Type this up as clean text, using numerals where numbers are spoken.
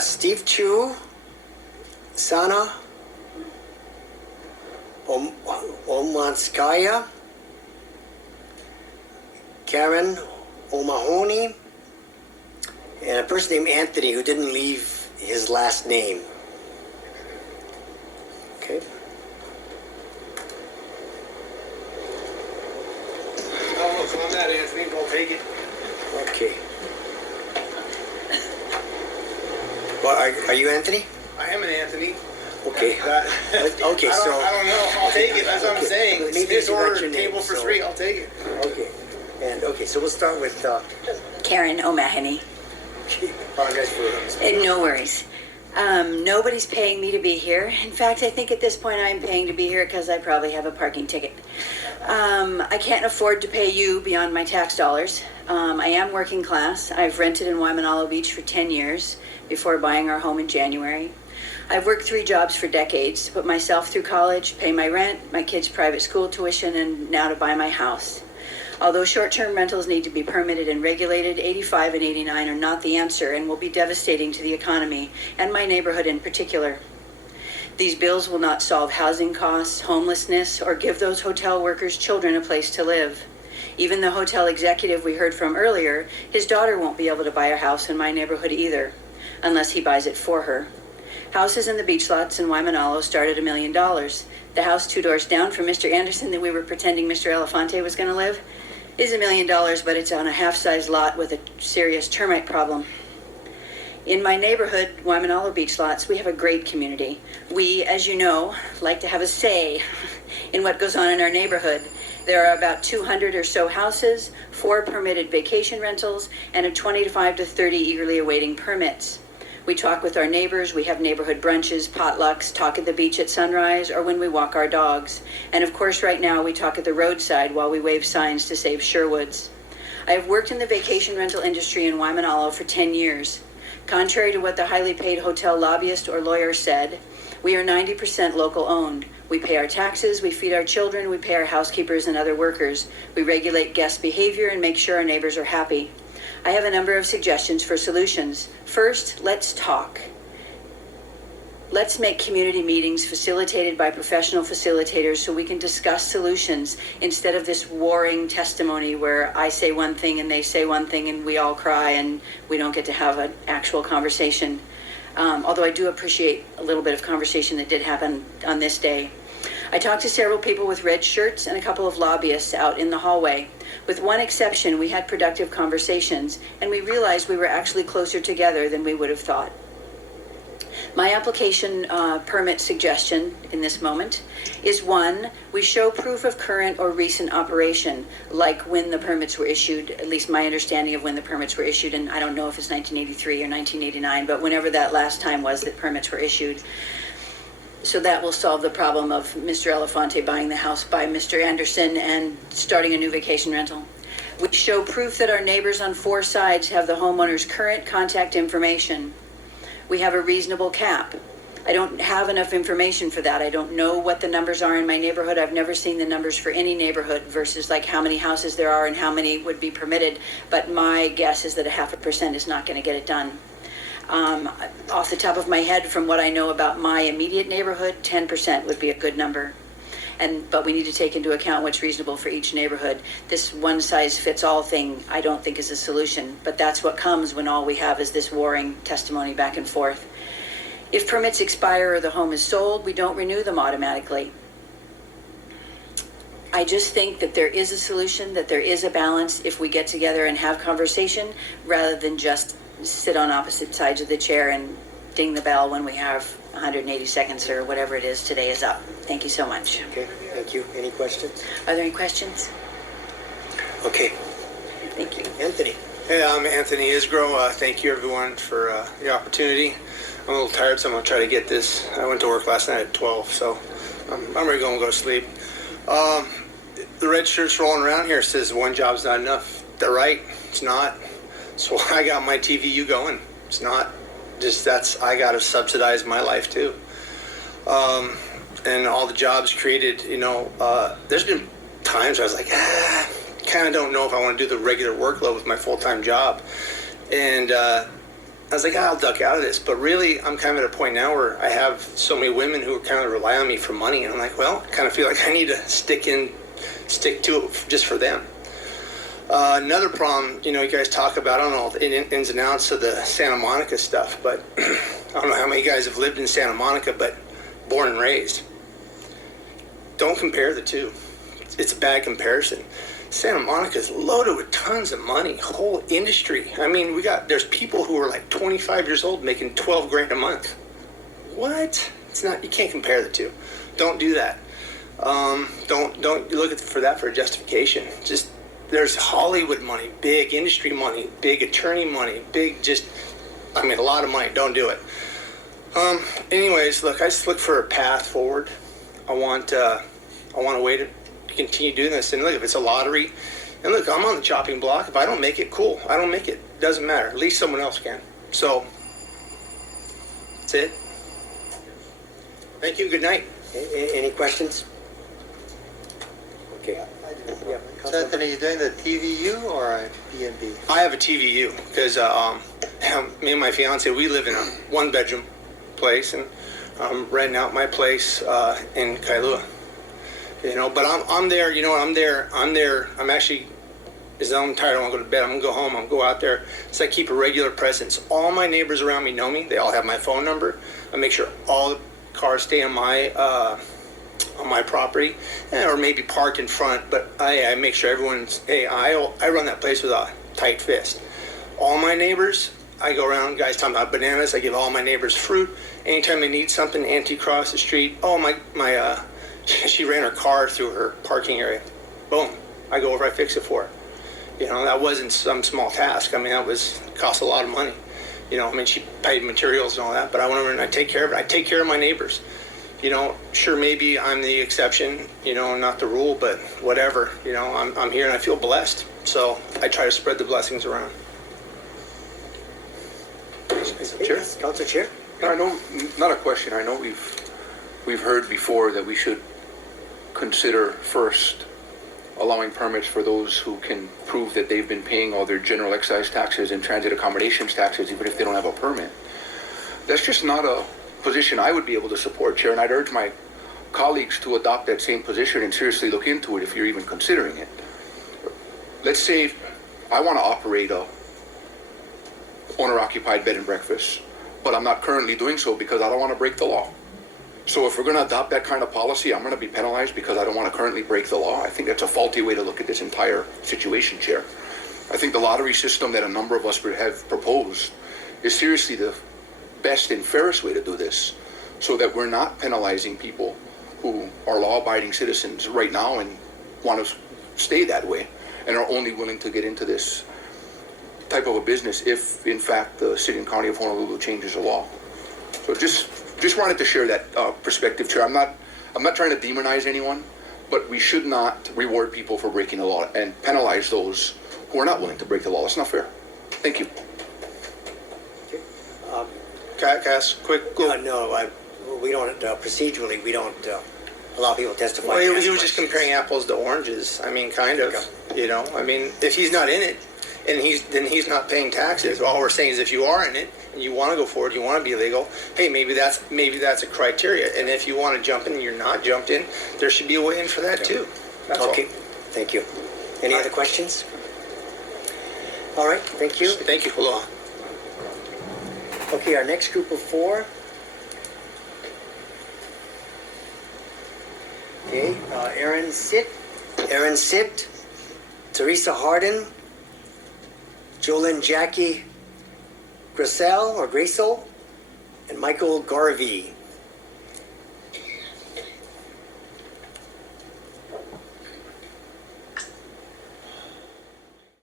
Steve Chu, Sana, Omanskaya, Karin O'Mahony, and a person named Anthony who didn't leave his last name. Okay. Almost on that, Anthony. We'll take it. Okay. Well, are you Anthony? I am an Anthony. Okay. Okay, so... I don't know. I'll take it. That's what I'm saying. Maybe This you got order your name, table for so- 3. I'll take it. Okay. And, okay, so we'll start with... Karin O'Mahony. apologize for... No worries. Nobody's paying me to be here. In fact, I think at this point I'm paying to be here because I probably have a parking ticket. I can't afford to pay you beyond my tax dollars. I am working class. I've rented in Waimanalo Beach for 10 years before buying our home in January. I've worked 3 jobs for decades to put myself through college, pay my rent, my kids' private school tuition, and now to buy my house. Although short-term rentals need to be permitted and regulated, 85 and 89 are not the answer and will be devastating to the economy and my neighborhood in particular. These bills will not solve housing costs, homelessness, or give those hotel workers' children a place to live. Even the hotel executive we heard from earlier, his daughter won't be able to buy a house in my neighborhood either, unless he buys it for her. Houses in the beach lots in Waimanalo start at $1 million. The house 2 doors down from Mr. Anderson that we were pretending Mr. Elefante was going to live is $1 million, but it's on a half-size lot with a serious termite problem. In my neighborhood, Waimanalo Beach Lots, we have a great community. We, as you know, like to have a say in what goes on in our neighborhood. There are about 200 or so houses, 4 permitted vacation rentals, and a 25 to 30 eagerly awaiting permits. We talk with our neighbors, we have neighborhood brunches, potlucks, talk at the beach at sunrise, or when we walk our dogs. And of course, right now, we talk at the roadside while we wave signs to save Sherwoods. I have worked in the vacation rental industry in Waimanalo for 10 years. Contrary to what the highly paid hotel lobbyist or lawyer said, we are 90% local owned. We pay our taxes, we feed our children, we pay our housekeepers and other workers. We regulate guest behavior and make sure our neighbors are happy. I have a number of suggestions for solutions. First, let's talk. Let's make community meetings facilitated by professional facilitators so we can discuss solutions instead of this warring testimony where I say one thing and they say one thing and we all cry and we don't get to have an actual conversation. Although I do appreciate a little bit of conversation that did happen on this day. I talked to several people with red shirts and a couple of lobbyists out in the hallway. With one exception, we had productive conversations, and we realized we were actually closer together than we would have thought. My application permit suggestion in this moment is 1, we show proof of current or recent operation, like when the permits were issued, at least my understanding of when the permits were issued, and I don't know if it's 1983 or 1989, but whenever that last time was that permits were issued. So that will solve the problem of Mr. Elefante buying the house by Mr. Anderson and starting a new vacation rental. We show proof that our neighbors on 4 sides have the homeowner's current contact information. We have a reasonable cap. I don't have enough information for that. I don't know what the numbers are in my neighborhood. I've never seen the numbers for any neighborhood versus like how many houses there are and how many would be permitted. But my guess is that 0.5% is not going to get it done. Off the top of my head, from what I know about my immediate neighborhood, 10% would be a good number. But we need to take into account what's reasonable for each neighborhood. This one-size-fits-all thing, I don't think is a solution, but that's what comes when all we have is this warring testimony back and forth. If permits expire or the home is sold, we don't renew them automatically. I just think that there is a solution, that there is a balance if we get together and have conversation rather than just sit on opposite sides of the chair and ding the bell when we have 180 seconds or whatever it is today is up. Thank you so much. Okay, thank you. Any questions? Are there any questions? Okay. Thank you. Anthony. Hey, I'm Anthony Isgro. Thank you, everyone, for the opportunity. I'm a little tired, so I'm going to try to get this. I went to work last night at 12, so I'm ready to go to sleep. The red shirt's rolling around here says one job's not enough. They're right. It's not. So I got my TVU going. It's not. Just I got to subsidize my life too. And all the jobs created, there's been times where I was like, kind of don't know if I want to do the regular workload with my full-time job. And I was like, I'll duck out of this. But really, I'm kind of at a point now where I have so many women who kind of rely on me for money. And I'm like, well, I kind of feel like I need to stick to it just for them. Another problem, you guys talk about, I don't know all the ins and outs of the Santa Monica stuff, but I don't know how many guys have lived in Santa Monica, but born and raised. Don't compare the two. It's a bad comparison. Santa Monica is loaded with tons of money, whole industry. I mean, there's people who are like 25 years old making 12 grand a month. What? You can't compare the two. Don't do that. Don't look for that for a justification. Just, there's Hollywood money, big industry money, big attorney money, a lot of money. Don't do it. Anyways, look, I just look for a path forward. I want a way to continue doing this. And look, if it's a lottery, and look, I'm on the chopping block. If I don't make it, cool. I don't make it. Doesn't matter. At least someone else can. So, that's it. Thank you. Good night. Any questions? Okay. So Anthony, are you doing the TVU or a B&B? I have a TVU because me and my fiance, we live in a one-bedroom place, and I'm renting out my place in Kailua. But I'm there. You know what? I'm there. I'm actually, because I'm tired, I want to go to bed. I'm gonna go home. I'm gonna go out there. So I keep a regular presence. All my neighbors around me know me. They all have my phone number. I make sure all the cars stay on my property, or maybe parked in front. But I make sure everyone's. Hey, I run that place with a tight fist. All my neighbors, I go around. Guys talking about bananas. I give all my neighbors fruit. Anytime they need something, Auntie cross the street. Oh my. She ran her car through her parking area. Boom. I go over, I fix it for her. That wasn't some small task. Cost a lot of money. She paid materials and all that, but I went over and I take care of it. I take care of my neighbors. Sure, maybe I'm the exception, not the rule, but whatever. I'm here and I feel blessed. So I try to spread the blessings around. Chair? Council Chair? I know, not a question. I know we've heard before that we should consider first allowing permits for those who can prove that they've been paying all their general excise taxes and transit accommodations taxes, even if they don't have a permit. That's just not a position I would be able to support, Chair, and I'd urge my colleagues to adopt that same position and seriously look into it if you're even considering it. Let's say I want to operate a owner-occupied bed and breakfast, but I'm not currently doing so because I don't want to break the law. So if we're going to adopt that kind of policy, I'm going to be penalized because I don't want to currently break the law. I think that's a faulty way to look at this entire situation, Chair. I think the lottery system that a number of us have proposed is seriously the best and fairest way to do this, so that we're not penalizing people who are law-abiding citizens right now and want to stay that way and are only willing to get into this type of a business if, in fact, the city and county of Honolulu changes the law. So just wanted to share that perspective, Chair. I'm not trying to demonize anyone, but we should not reward people for breaking the law and penalize those who are not willing to break the law. That's not fair. Thank you. Can I ask a quick? No, we don't, procedurally, we don't allow people to testify. Well, he was just comparing apples to oranges. Kind of. Okay. If he's not in it, and he's not paying taxes. All we're saying is if you are in it and you want to go forward, you want to be legal, hey, maybe that's a criteria. And if you want to jump in and you're not jumped in, there should be a way in for that too. That's okay. All. Thank you. Any other questions? All right. Thank you. Thank you. Aloha. Okay, our next group of four. Okay, Aaron Sitt, Teresa Harden, Jolyn Jackie Gracel, and Michael Garvey.